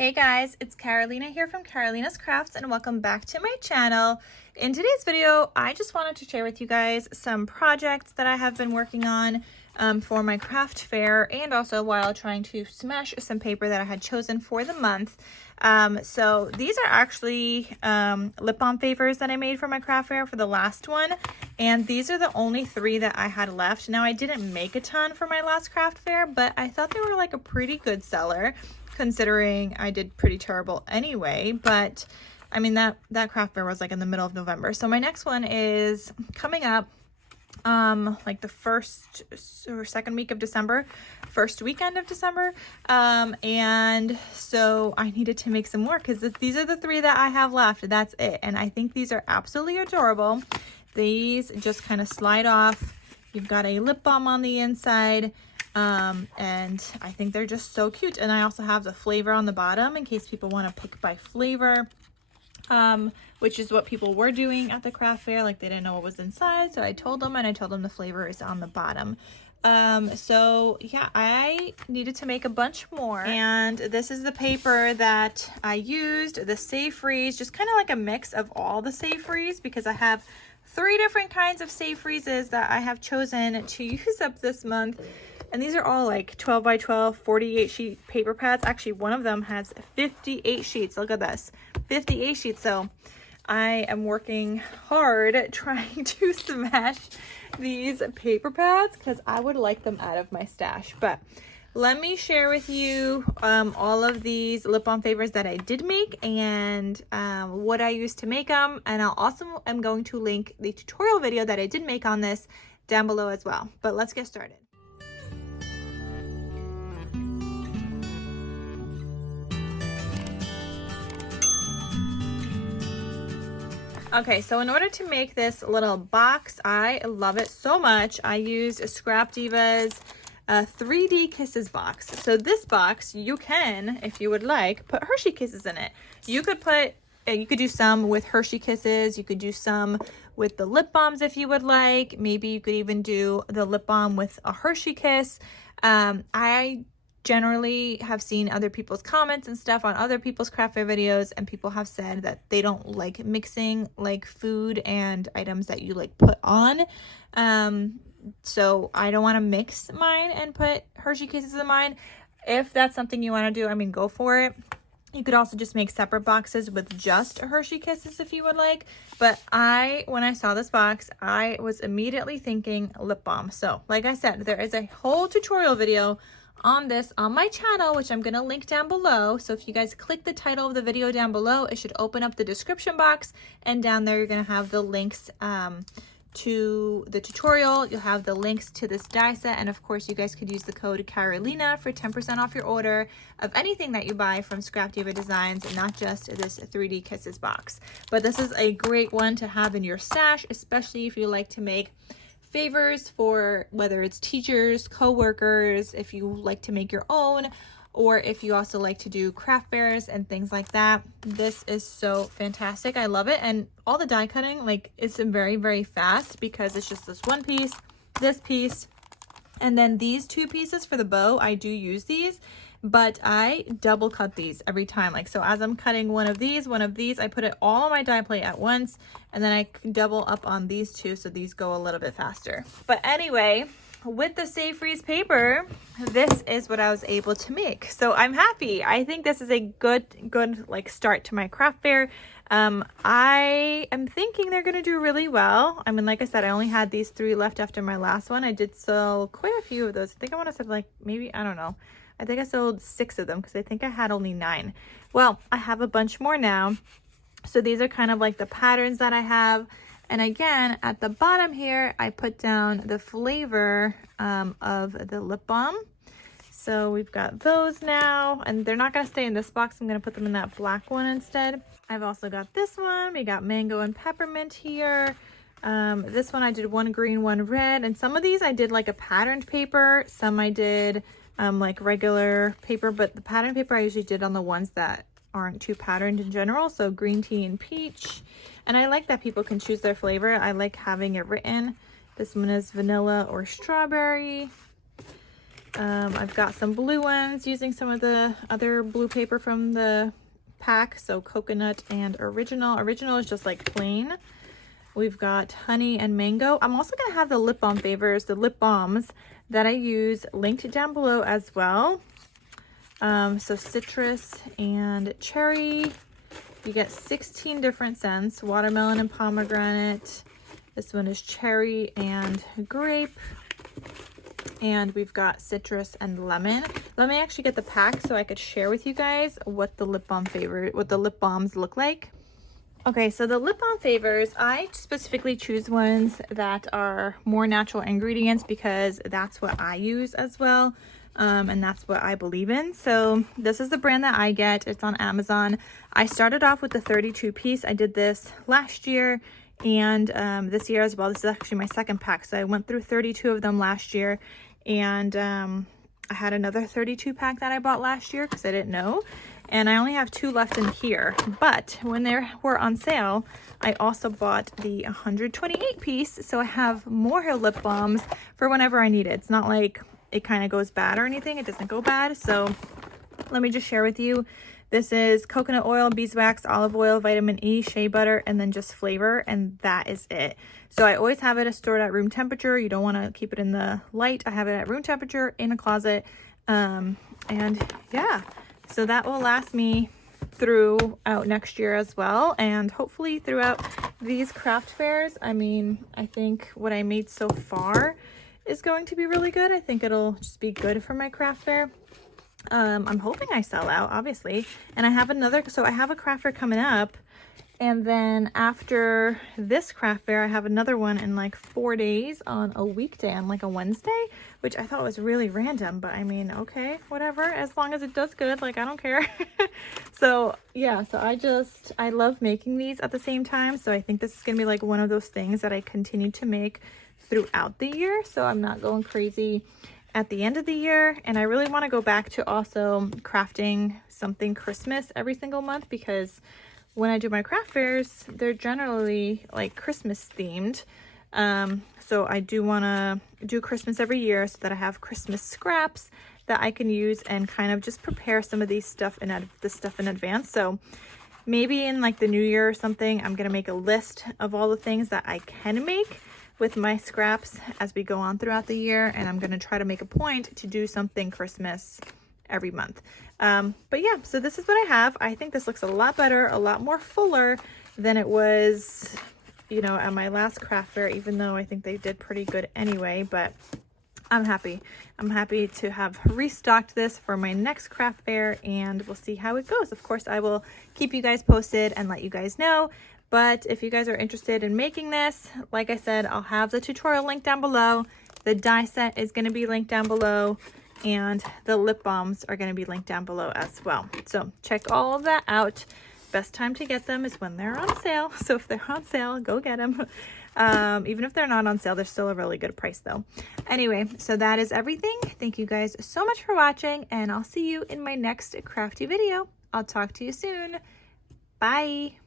Hey guys, it's Carolina here from KarolinasKrafts and welcome back to my channel. In today's video, I just wanted to share with you guys some projects that I have been working on for my craft fair, and also while trying to smash some paper that I had chosen for the month. So these are actually lip balm favors that I made for my craft fair for the last one, and these are the only 3 that I had left. Now I didn't make a ton for my last craft fair, but I thought they were like a pretty good seller considering I did pretty terrible anyway. But I mean, that craft fair was like in the middle of November. So my next one is coming up like the first or second week of December, first weekend of December. And so I needed to make some more because these are the 3 that I have left. That's it. And I think these are absolutely adorable. These just kind of slide off. You've got a lip balm on the inside. And I think they're just so cute. And I also have the flavor on the bottom in case people want to pick by flavor, which is what people were doing at the craft fair. Like, they didn't know what was inside, so I told them, and I told them the flavor is on the bottom. So yeah, I needed to make a bunch more, and this is the paper that I used, the Save Freeze, just kind of like a mix of all the Save Freeze, because I have 3 different kinds of Save Freezes that I have chosen to use up this month. And these are all like 12 by 12, 48 sheet paper pads. Actually, one of them has 58 sheets. Look at this, 58 sheets. So I am working hard trying to smash these paper pads because I would like them out of my stash. But let me share with you all of these lip balm favors that I did make and what I used to make them. And I'll also am going to link the tutorial video that I did make on this down below as well. But let's get started. Okay, so in order to make this little box, I love it so much. I used Scrap Diva's 3D Kisses box. So this box, you can, if you would like, put Hershey Kisses in it. You could do some with Hershey Kisses. You could do some with the lip balms if you would like. Maybe you could even do the lip balm with a Hershey Kiss. I generally have seen other people's comments and stuff on other people's craft fair videos, and people have said that they don't like mixing like food and items that you like put on. So I don't want to mix mine and put Hershey Kisses in mine. If that's something you want to do, I mean, go for it. You could also just make separate boxes with just Hershey Kisses if you would like. But when I saw this box, I was immediately thinking lip balm. So like I said, there is a whole tutorial video on this on my channel, which I'm going to link down below. So if you guys click the title of the video down below, it should open up the description box, and down there you're going to have the links to the tutorial. You'll have the links to this die set, and of course you guys could use the code Carolina for 10% off your order of anything that you buy from Scrap Diva Designs, and not just this 3D Kisses box. But this is a great one to have in your stash, especially if you like to make favors for whether it's teachers, co-workers, if you like to make your own, or if you also like to do craft fairs and things like that. This is so fantastic. I love it. And all the die cutting, like, it's very, very fast because it's just this one piece, this piece, and then these 2 pieces for the bow. I do use these, but I double cut these every time. Like, so as I'm cutting one of these, I put it all on my die plate at once, and then I double up on these 2 so these go a little bit faster. But anyway, with the Save Freeze paper, this is what I was able to make. So I'm happy. I think this is a good like start to my craft fair. I am thinking they're gonna do really well. I mean, like I said, I only had these 3 left after my last one. I did sell quite a few of those. I think I want to say, like, maybe, I don't know, I think I sold 6 of them because I think I had only 9. Well, I have a bunch more now. So these are kind of like the patterns that I have. And again, at the bottom here, I put down the flavor of the lip balm. So we've got those now, and they're not going to stay in this box. I'm going to put them in that black one instead. I've also got this one. We got mango and peppermint here. This one I did 1 green, 1 red. And some of these I did like a patterned paper. Some I did like regular paper, but the patterned paper I usually did on the ones that aren't too patterned in general. So green tea and peach. And I like that people can choose their flavor. I like having it written. This one is vanilla or strawberry. I've got some blue ones using some of the other blue paper from the pack. So coconut and original. Original is just like plain. We've got honey and mango. I'm also going to have the lip balm favors, the lip balms that I use linked down below as well. So citrus and cherry. You get 16 different scents. Watermelon and pomegranate. This one is cherry and grape. And we've got citrus and lemon. Let me actually get the pack so I could share with you guys what the lip balms look like. Okay, so the lip balm favors, I specifically choose ones that are more natural ingredients because that's what I use as well. And that's what I believe in. So this is the brand that I get. It's on Amazon. I started off with the 32 piece. I did this last year and this year as well. This is actually my second pack. So I went through 32 of them last year, and I had another 32 pack that I bought last year because I didn't know. And I only have 2 left in here. But when they were on sale, I also bought the 128 piece. So I have more lip balms for whenever I need it. It's not like it kind of goes bad or anything. It doesn't go bad. So let me just share with you. This is coconut oil, beeswax, olive oil, vitamin E, shea butter, and then just flavor. And that is it. So I always have it stored at room temperature. You don't want to keep it in the light. I have it at room temperature in a closet. And yeah, so that will last me throughout next year as well. And hopefully throughout these craft fairs. I mean, I think what I made so far is going to be really good. I think it'll just be good for my craft fair. I'm hoping I sell out, obviously. And I have another, so I have a craft fair coming up. And then after this craft fair, I have another one in like 4 days on a weekday, on like a Wednesday, which I thought was really random. But I mean, okay, whatever, as long as it does good, like I don't care. So yeah, so I love making these at the same time. So I think this is gonna be like one of those things that I continue to make throughout the year, so I'm not going crazy at the end of the year. And I really want to go back to also crafting something Christmas every single month, because when I do my craft fairs, they're generally like Christmas themed. So I do want to do Christmas every year so that I have Christmas scraps that I can use and kind of just prepare some of these stuff in advance. So maybe in like the new year or something, I'm gonna make a list of all the things that I can make with my scraps as we go on throughout the year, and I'm going to try to make a point to do something Christmas every month. But yeah, so this is what I have. I think this looks a lot better, a lot more fuller than it was, you know, at my last craft fair, even though I think they did pretty good anyway. But I'm happy. I'm happy to have restocked this for my next craft fair, and we'll see how it goes. Of course, I will keep you guys posted and let you guys know. But if you guys are interested in making this, like I said, I'll have the tutorial linked down below. The die set is going to be linked down below, and the lip balms are going to be linked down below as well. So check all of that out. Best time to get them is when they're on sale. So if they're on sale, go get them. Even if they're not on sale, they're still a really good price though. Anyway, so that is everything. Thank you guys so much for watching, and I'll see you in my next crafty video. I'll talk to you soon. Bye.